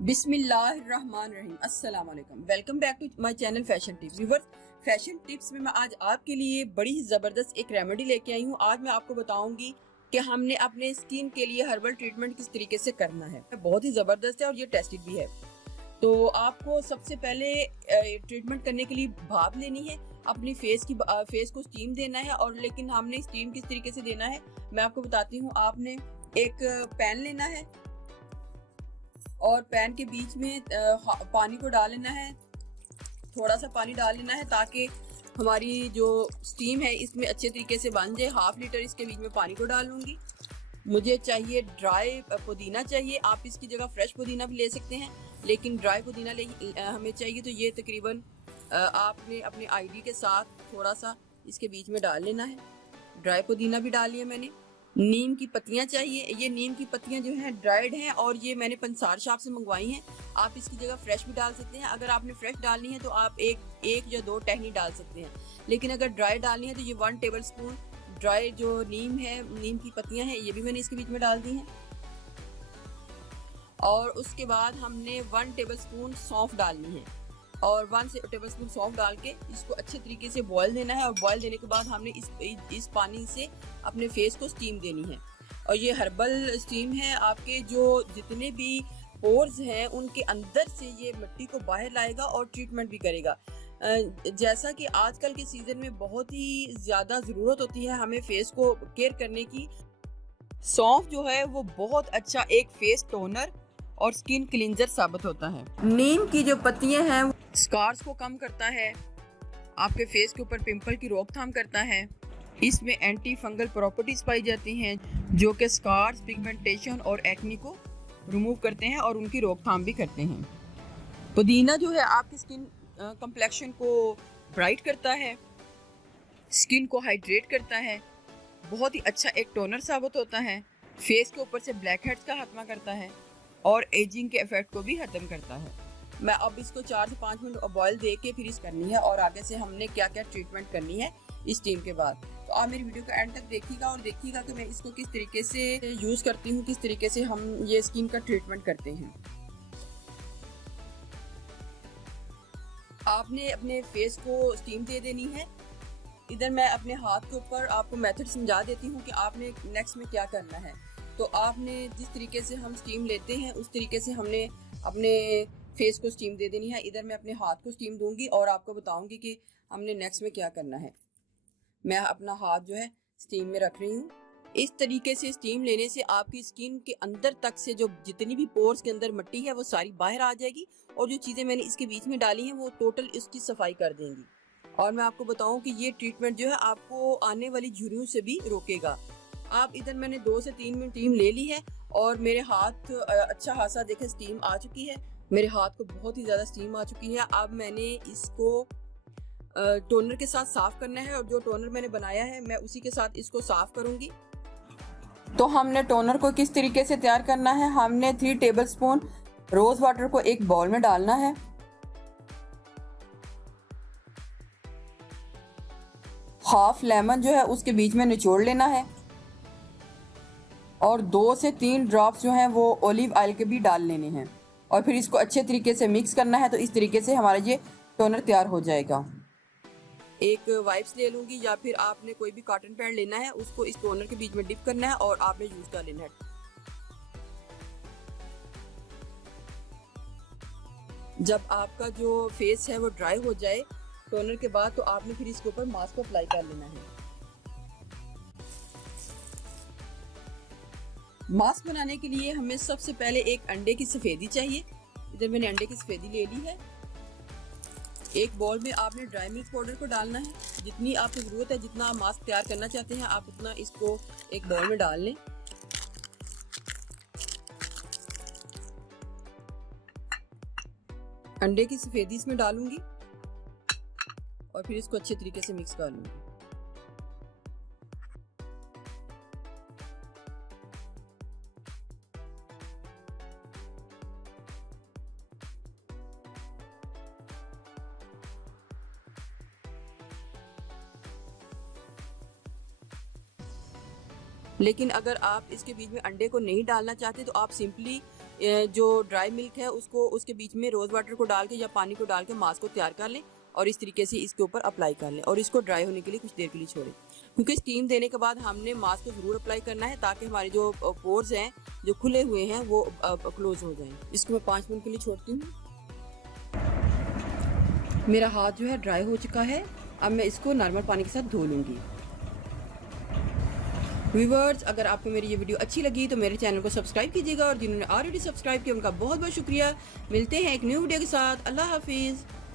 बिस्मिल्लाहिर्रहमानिर्रहीम। अस्सलाम वालेकुम। Welcome back to my channel fashion tips. Viewers, fashion tips में मैं आज आपके लिए बड़ी ही ज़बरदस्त एक रेमेडी लेके आई हूँ। आज मैं आपको बताऊंगी कि हमने अपने स्किन के लिए हर्बल ट्रीटमेंट किस तरीके से करना है। बहुत ही ज़बरदस्त है और ये टेस्टेड भी है। तो आपको सबसे पहले ट्रीटमेंट करने के लिए भाप लेनी है, अपनी फेस को स्टीम देना है। और लेकिन हमने स्टीम किस तरीके से देना है मैं आपको बताती हूँ। आपने एक पैन लेना है और पैन के बीच में पानी को डाल लेना है। थोड़ा सा पानी डाल लेना है ताकि हमारी जो स्टीम है इसमें अच्छे तरीके से बन जाए। हाफ लीटर इसके बीच में पानी को डाल लूँगी। मुझे चाहिए ड्राई पुदीना चाहिए। आप इसकी जगह फ्रेश पुदीना भी ले सकते हैं, लेकिन ड्राई पुदीना हमें चाहिए। तो ये तकरीबन आपने अपने आईडी के साथ थोड़ा सा इसके बीच में डाल लेना है। ड्राई पुदीना भी डाल लिया मैंने। नीम की पत्तियां चाहिए। ये नीम की पत्तियां जो हैं ड्राइड हैं और ये मैंने पंसार शॉप से मंगवाई हैं। आप इसकी जगह फ्रेश भी डाल सकते हैं। अगर आपने फ्रेश डालनी है तो आप एक या दो टहनी डाल सकते हैं, लेकिन अगर ड्राई डालनी है तो ये 1 टेबल स्पून ड्राई जो नीम है, नीम की पत्तियां हैं, ये भी मैंने इसके बीच में डाल दी हैं। और उसके बाद हमने 1 टेबल स्पून सौंफ डालनी है और 1 टेबल स्पून सौंफ डाल के इसको अच्छे तरीके से बॉयल देना है। और बॉयल देने के बाद हमने इस पानी से अपने फेस को स्टीम देनी है। और ये हर्बल स्टीम है। आपके जो जितने भी पोर्स हैं उनके अंदर से ये मिट्टी को बाहर लाएगा और ट्रीटमेंट भी करेगा। जैसा कि आजकल के सीज़न में बहुत ही ज़्यादा ज़रूरत होती है हमें फेस को केयर करने की। सौंफ जो है वो बहुत अच्छा एक फेस टोनर और स्किन क्लींजर साबित होता है। नीम की जो पत्तियां हैं स्कार्स को कम करता है, आपके फेस के ऊपर पिंपल की रोकथाम करता है। इसमें एंटी फंगल प्रॉपर्टीज पाई जाती हैं जो कि स्कार्स, पिगमेंटेशन और एक्ने को रिमूव करते हैं और उनकी रोकथाम भी करते हैं। पुदीना जो है आपकी स्किन कम्प्लेक्शन को ब्राइट करता है, स्किन को हाइड्रेट करता है, बहुत ही अच्छा एक टोनर साबित होता है। फेस के ऊपर से ब्लैक हेड्स का खात्मा करता है और एजिंग के इफेक्ट को भी खत्म करता है। मैं अब इसको 4 से 5 मिनट बॉयल दे के फिर करनी है और आगे से हमने क्या क्या ट्रीटमेंट करनी है इस स्टीम के बाद। तो आप मेरी वीडियो को एंड तक देखिएगा और देखिएगा कि मैं इसको किस तरीके से यूज़ करती हूँ, किस तरीके से हम ये स्किन का ट्रीटमेंट करते हैं। आपने अपने फेस को स्टीम दे देनी है। इधर मैं अपने हाथ के ऊपर आपको मेथड समझा देती हूँ कि आपने नेक्स्ट में क्या करना है। तो आपने जिस तरीके से हम स्टीम लेते हैं उस तरीके से हमने अपने फेस को स्टीम दे देनी है। इधर मैं अपने हाथ को स्टीम दूंगी और आपको बताऊंगी कि हमने नेक्स्ट में क्या करना है। मैं अपना हाथ जो है स्टीम में रख रही हूँ। इस तरीके से स्टीम लेने से आपकी स्किन के अंदर तक से जो जितनी भी पोर्स के अंदर मिट्टी है वो सारी बाहर आ जाएगी और जो चीज़ें मैंने इसके बीच में डाली हैं वो टोटल इसकी सफाई कर देंगी। और मैं आपको बताऊं कि ये ट्रीटमेंट जो है आपको आने वाली झुर्रियों से भी रोकेगा। आप इधर मैंने 2 से 3 मिनट स्टीम ले ली है और मेरे हाथ अच्छा खासा देखे स्टीम आ चुकी है। मेरे हाथ को बहुत ही ज़्यादा स्टीम आ चुकी है। अब मैंने इसको टोनर के साथ साफ़ करना है और जो टोनर मैंने बनाया है मैं उसी के साथ इसको साफ़ करूँगी। तो हमने टोनर को किस तरीके से तैयार करना है, हमने 3 टेबल स्पून रोज़ वाटर को एक बाउल में डालना है। हाफ लेमन जो है उसके बीच में निचोड़ लेना है और 2 से 3 ड्रॉप्स जो हैं वो ऑलिव ऑयल के भी डाल लेने हैं और फिर इसको अच्छे तरीके से मिक्स करना है। तो इस तरीके से हमारा ये टोनर तैयार हो जाएगा। एक वाइप्स ले लूँगी या फिर आपने कोई भी कॉटन पैड लेना है, उसको इस टोनर के बीच में डिप करना है और आपने यूज़ कर लेना है। जब आपका जो फेस है वो ड्राई हो जाए टोनर के बाद, तो आपने फिर इसके ऊपर मास्क को अप्लाई कर लेना है। मास्क बनाने के लिए हमें सबसे पहले एक अंडे की सफ़ेदी चाहिए। इधर मैंने अंडे की सफ़ेदी ले ली है। एक बाउल में आपने ड्राई मिल्क पाउडर को डालना है। जितनी आपको ज़रूरत है, जितना आप मास्क तैयार करना चाहते हैं आप उतना इसको एक बाउल में डाल लें। अंडे की सफ़ेदी इसमें डालूंगी और फिर इसको अच्छे तरीके से मिक्स कर लूँगी। लेकिन अगर आप इसके बीच में अंडे को नहीं डालना चाहते तो आप सिंपली जो ड्राई मिल्क है उसको उसके बीच में रोज़ वाटर को डाल के या पानी को डाल के मास्क को तैयार कर लें और इस तरीके से इसके ऊपर अप्लाई कर लें और इसको ड्राई होने के लिए कुछ देर के लिए छोड़ें, क्योंकि स्टीम देने के बाद हमने मास्क को ज़रूर अप्लाई करना है ताकि हमारे जो पोर्स हैं जो खुले हुए हैं वो क्लोज हो जाएं। इसको मैं 5 मिनट के लिए छोड़ती हूँ। मेरा हाथ जो है ड्राई हो चुका है, अब मैं इसको नॉर्मल पानी के साथ धो लूँगी। व्यूअर्स, अगर आपको मेरी ये वीडियो अच्छी लगी तो मेरे चैनल को सब्सक्राइब कीजिएगा और जिन्होंने ऑलरेडी सब्सक्राइब किया उनका बहुत बहुत शुक्रिया। मिलते हैं एक न्यू वीडियो के साथ। अल्लाह हाफिज़।